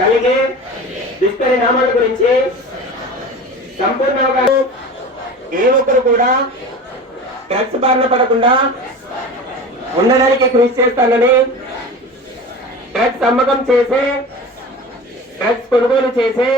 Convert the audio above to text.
కలిగే దుష్పరిణామాల గురించి సంపూర్ణ అవగాహన ఏ ఒక్కరు కూడా డ్రగ్స్ బారిన పడకుండా ఉండడానికి కృషి చేస్తానని, డ్రగ్స్ అమ్మకం చేసే, డ్రగ్స్ కొనుగోలు చేసే